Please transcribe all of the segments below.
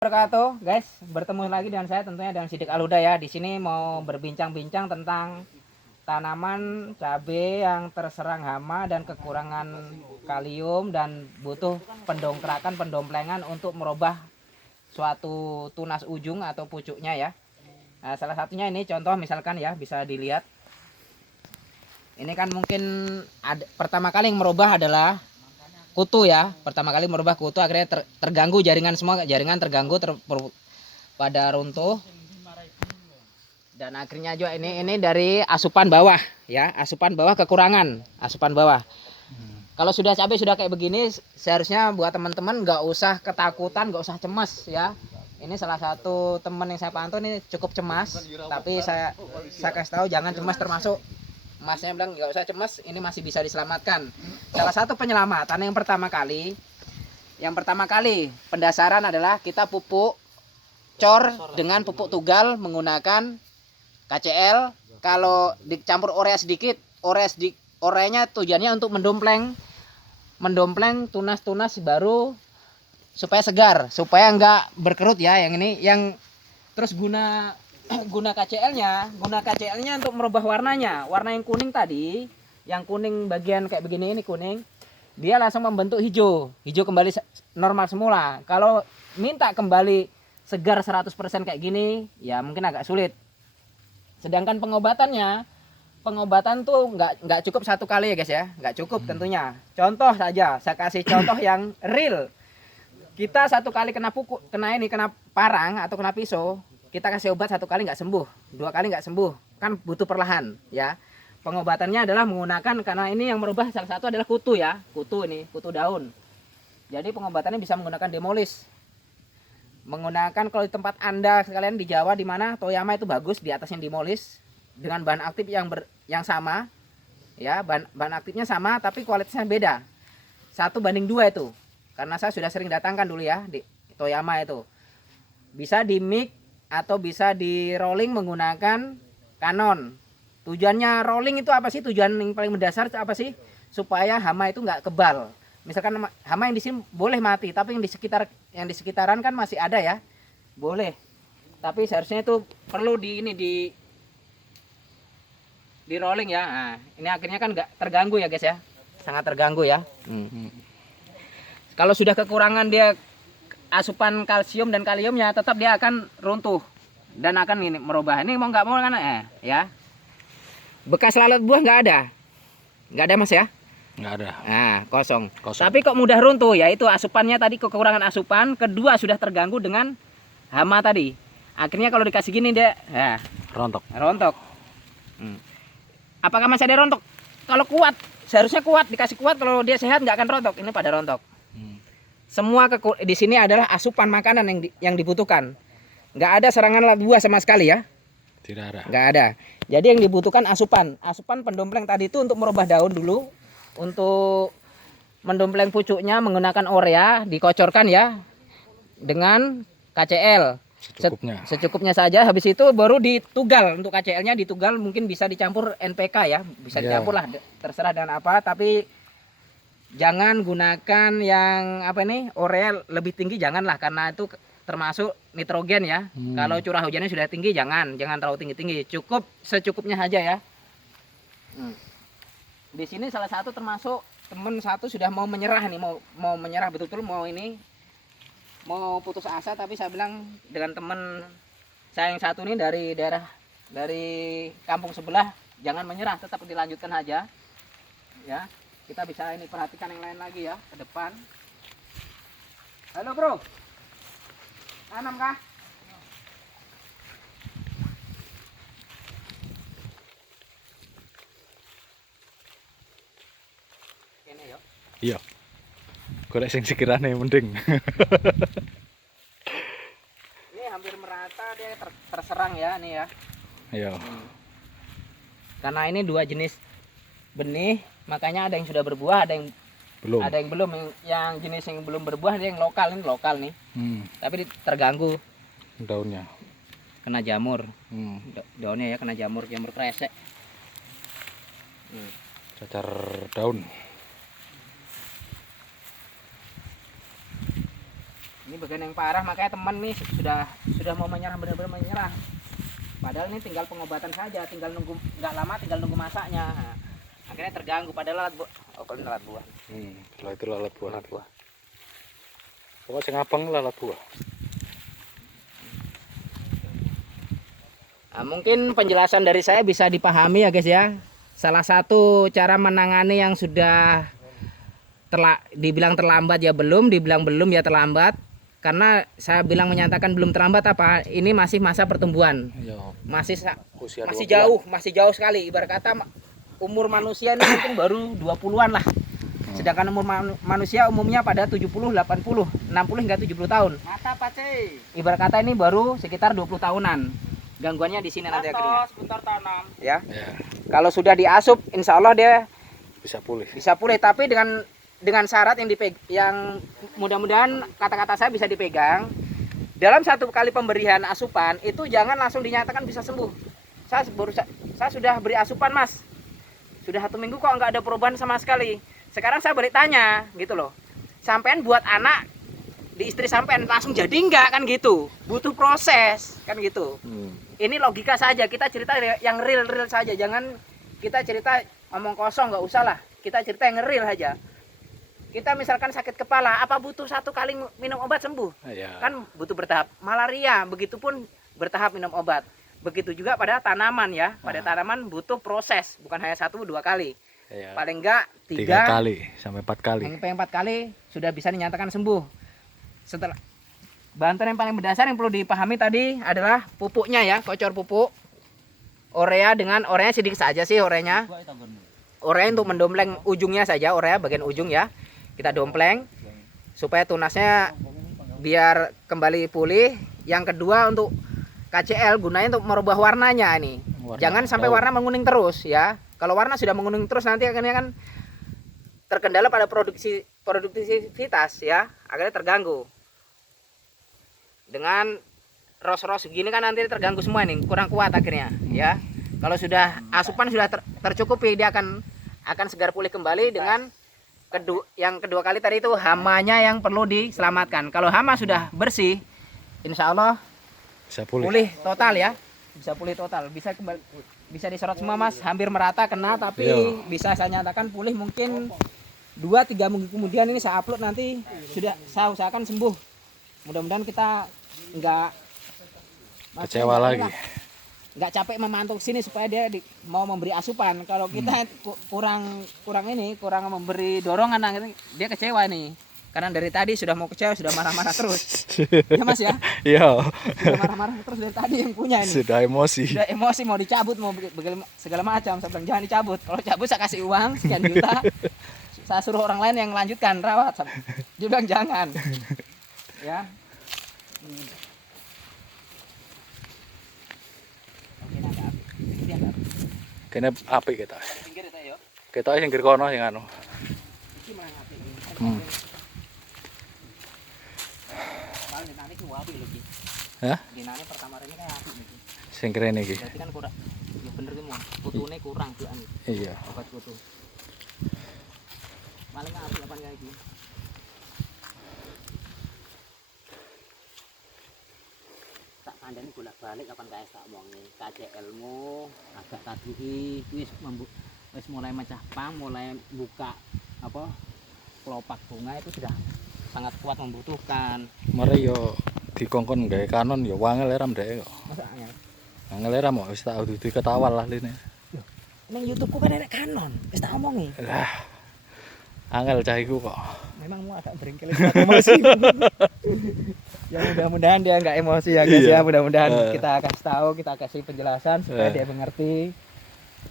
Wabarakatuh, guys, bertemu lagi dengan saya tentunya dengan Sidik Alhuda ya. Di sini mau berbincang-bincang tentang tanaman cabai yang terserang hama dan kekurangan kalium dan butuh pendongkrakan, pendomplengan untuk merubah suatu tunas ujung atau pucuknya ya. Nah, salah satunya ini contoh misalkan ya, bisa dilihat. Ini kan mungkin pertama kali yang merubah adalah kutu ya. Pertama kali merubah kutu akhirnya terganggu jaringan, semua jaringan terganggu pada runtuh, dan akhirnya juga ini dari asupan bawah ya, asupan bawah kekurangan asupan bawah. Kalau sudah cabai sudah kayak begini, seharusnya buat teman-teman nggak usah ketakutan, nggak usah cemas ya. Ini salah satu teman yang saya pantau ini cukup cemas, tapi saya kasih tahu jangan cemas, termasuk masnya bilang nggak usah cemas, ini masih bisa diselamatkan. Salah satu penyelamatan yang pertama kali pendasaran adalah kita pupuk cor dengan pupuk tugal menggunakan KCL. Kalau dicampur urea sedikit, ureanya tujuannya untuk mendompleng tunas-tunas baru supaya segar, supaya nggak berkerut ya. Yang ini yang terus guna KCL-nya untuk merubah warnanya. Warna yang kuning tadi, yang kuning bagian kayak begini, ini kuning, dia langsung membentuk hijau kembali normal semula. Kalau minta kembali segar 100% kayak gini ya mungkin agak sulit. Sedangkan pengobatan tuh nggak cukup satu kali ya guys ya, nggak cukup tentunya. Contoh saja, saya kasih contoh yang real. Kita satu kali kena parang atau kena pisau, kita kasih obat satu kali nggak sembuh, dua kali nggak sembuh, kan butuh perlahan ya. Pengobatannya adalah menggunakan, karena ini yang merubah salah satu adalah kutu ya, kutu daun. Jadi pengobatannya bisa menggunakan demolis. Menggunakan, kalau di tempat Anda sekalian di Jawa di mana Toyama itu bagus, di atasnya demolis dengan bahan aktif yang sama ya, bahan aktifnya sama tapi kualitasnya beda. 1:2 itu. Karena saya sudah sering datangkan dulu ya di Toyama itu. Bisa di mix atau bisa di rolling menggunakan Canon. Tujuannya rolling itu apa sih? Tujuan yang paling mendasar itu apa sih? Supaya hama itu nggak kebal. Misalkan hama yang di sini boleh mati, tapi yang di sekitaran kan masih ada ya. Boleh. Tapi seharusnya itu perlu di rolling ya. Nah, ini akhirnya kan nggak terganggu ya guys ya. Sangat terganggu ya. Kalau sudah kekurangan dia asupan kalsium dan kaliumnya, tetap dia akan runtuh dan akan ini merubah. Ini mau nggak mau kan ya. Bekas lalat buah nggak ada mas ya? Nggak ada. Nah, kosong. Tapi kok mudah runtuh ya, itu asupannya tadi, kekurangan asupan, kedua sudah terganggu dengan hama tadi. Akhirnya kalau dikasih gini dia rontok. Apakah masih ada rontok? Kalau kuat, seharusnya kuat, dikasih kuat. Kalau dia sehat nggak akan rontok. Ini pada rontok. Semua di sini adalah asupan makanan yang dibutuhkan. Nggak ada serangan lalat buah sama sekali ya. Tidak ada. Nggak ada. Jadi yang dibutuhkan asupan pendompleng tadi itu untuk merubah daun dulu, untuk mendompleng pucuknya menggunakan urea, dikocorkan ya dengan KCL. Secukupnya saja. Habis itu baru ditugal. Untuk KCL-nya ditugal, mungkin bisa dicampur NPK ya, bisa dicampur lah, terserah dengan apa. Tapi jangan gunakan yang urea lebih tinggi, janganlah, karena itu termasuk nitrogen ya. Kalau curah hujannya sudah tinggi, jangan terlalu tinggi. Cukup secukupnya saja ya. Di sini salah satu termasuk teman satu sudah mau menyerah nih, mau menyerah betul-betul, mau putus asa. Tapi saya bilang dengan teman saya yang satu ini dari kampung sebelah, jangan menyerah, tetap dilanjutkan aja ya. Kita bisa perhatikan yang lain lagi ya ke depan. Halo bro, tanam kah? Ini yuk. Iya. Golek sing sekirane mending. Ini hampir merata dia terserang ya nih ya. Iya. Karena ini dua jenis benih, makanya ada yang sudah berbuah, ada yang belum. Yang jenis yang belum berbuah dia yang lokal, ini lokal nih. Tapi terganggu Daunnya. Kena jamur. Daunnya ya kena jamur kresek. Cacar daun. Ini bagian yang parah, makanya teman nih sudah mau menyerah, benar-benar menyerah. Padahal ini tinggal pengobatan saja, tinggal nunggu, nggak lama tinggal nunggu masaknya. Nah, akhirnya terganggu padahal lalat buah. Oh, kalau ini lalat buah. Kalau itu lalat buah. Pokoknya sing abang lalat buah. Nah, mungkin penjelasan dari saya bisa dipahami ya guys ya. Salah satu cara menangani yang sudah dibilang terlambat ya belum, dibilang belum ya terlambat. Karena saya bilang menyatakan belum terlambat apa? Ini masih masa pertumbuhan. Iya. Masih jauh sekali. Ibarat kata umur manusia ini mungkin baru 20-an lah. Sedangkan umur manusia umumnya pada 70, 80, 60 hingga 70 tahun. Mata pace. Ibarat kata ini baru sekitar 20 tahunan. Gangguannya di sini nanti akhirnya. Sebentar tanam. Ya. Ya, Kalau sudah diasup, insya Allah dia bisa pulih. bisa pulih. Tapi dengan syarat yang mudah-mudahan kata-kata saya bisa dipegang. Dalam satu kali pemberian asupan itu jangan langsung dinyatakan bisa sembuh. Saya sudah beri asupan mas, sudah 1 minggu kok nggak ada perubahan sama sekali. Sekarang saya balik tanya gitu loh, sampean buat anak di istri sampean langsung jadi enggak kan gitu, butuh proses kan gitu. Ini logika saja, kita cerita yang real saja, jangan kita cerita ngomong kosong, nggak usah lah, kita cerita yang real aja. Kita misalkan sakit kepala, apa butuh 1 kali minum obat sembuh? Ya. Kan butuh bertahap. Malaria, begitupun bertahap minum obat. Begitu juga pada tanaman ya. Pada tanaman butuh proses, bukan hanya 1, 2 kali. Ya. Paling enggak 3 kali sampai 4 kali. Sampai 4 kali sudah bisa dinyatakan sembuh. Setelah bantuan yang paling mendasar yang perlu dipahami tadi adalah pupuknya ya, kocor pupuk. Urea dengan ureanya sedikit saja sih ureanya. Urea untuk mendompleng ujungnya saja, urea bagian ujung ya. Kita dompleng supaya tunasnya biar kembali pulih. Yang kedua untuk KCL gunanya untuk merubah warnanya ini. Jangan sampai warna menguning terus ya. Kalau warna sudah menguning terus nanti akhirnya kan terkendala pada produktivitas ya, akhirnya terganggu. Dengan ros-ros begini kan nanti terganggu semua nih, kurang kuat akhirnya ya. Kalau sudah asupan sudah tercukupi, dia akan segar pulih kembali. Dengan yang kedua kali tadi itu hamanya yang perlu diselamatkan. Kalau hama sudah bersih, insya Allah Bisa pulih. pulih total ya, bisa pulih total, bisa kembali, bisa disorot semua mas, hampir merata kena, tapi bisa saya nyatakan pulih mungkin 2-3 minggu kemudian. Ini saya upload nanti sudah saya usahakan sembuh. Mudah-mudahan kita nggak Kecewa lagi. nggak capek memantau sini supaya dia mau memberi asupan. Kalau kita kurang memberi dorongan, akhirnya dia kecewa nih. Karena dari tadi sudah mau kecewa, sudah marah-marah terus. Ya mas ya? Iya. Sudah marah-marah terus dari tadi yang punya ini. Sudah emosi. Sudah emosi, mau dicabut, mau segala macam. Saya bilang jangan dicabut. Kalau cabut saya kasih uang sekian juta. Saya suruh orang lain yang melanjutkan rawat. Dia bilang jangan. Ya. Kene apik kita. Pinggir itu ya. Kita sing kiri kono sing anu. Iki malah apik ini. Paling dinane ku apik lho iki. Hah? Dinane pertama ini kayak apik iki. Sing keren iki. Berarti kan kurang. Ya bener ki, Mon. Kutune kurang tuan. Iya. Obat kutu. Paling apik apa kayak iki. Anda ini bolak-balik kapan kayak tak omongin KCL-mu agak tadi wis mulai mecah pang, mulai buka apa kelopak bunga itu sudah sangat kuat membutuhkan. Mari yo dikongkon gawe kanon yo wangel ram dek kok. Masa angel? Angel ram kok wis tak dudu ketawal lah line. Nang YouTube ku kan ada kanon, wis tak omongi. Lah. Angel cah iku kok. Memang mau agak berengkel emosi. Ya mudah-mudahan dia nggak emosi ya guys ya. Mudah-mudahan kita kasih tahu, kita kasih penjelasan supaya dia mengerti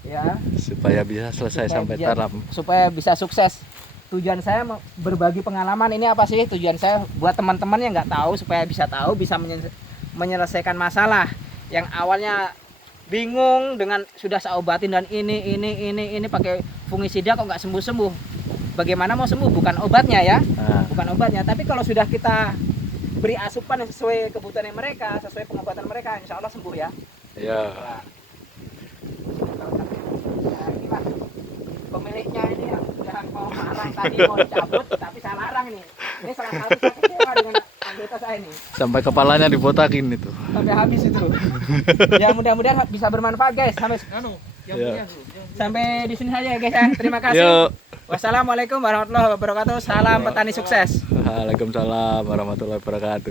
ya. Supaya bisa selesai sampai taram. Supaya bisa sukses. Tujuan saya berbagi pengalaman ini apa sih? Tujuan saya buat teman-teman yang nggak tahu supaya bisa tahu, bisa menyelesaikan masalah yang awalnya bingung dengan sudah saya obatin dan ini pakai fungisida kok nggak sembuh-sembuh. Bagaimana mau sembuh? Bukan obatnya ya, bukan obatnya. Tapi kalau sudah kita beri asupan yang sesuai kebutuhan mereka, sesuai pengobatan mereka, insya Allah sembuh ya. Iya. Nah, inilah pemiliknya ini yang sudah mau marah tadi mau dicabut, tapi saya larang ini. Ini salah satu saya kecewa dengan anggota saya ini. Sampai kepalanya dibotakin itu. Sampai habis itu. Ya mudah-mudahan bisa bermanfaat guys. Ya. Sampai di sini saja guys ya. Terima kasih. Yuk. Wassalamualaikum warahmatullahi wabarakatuh. Salam petani sukses. Waalaikumsalam warahmatullahi wabarakatuh.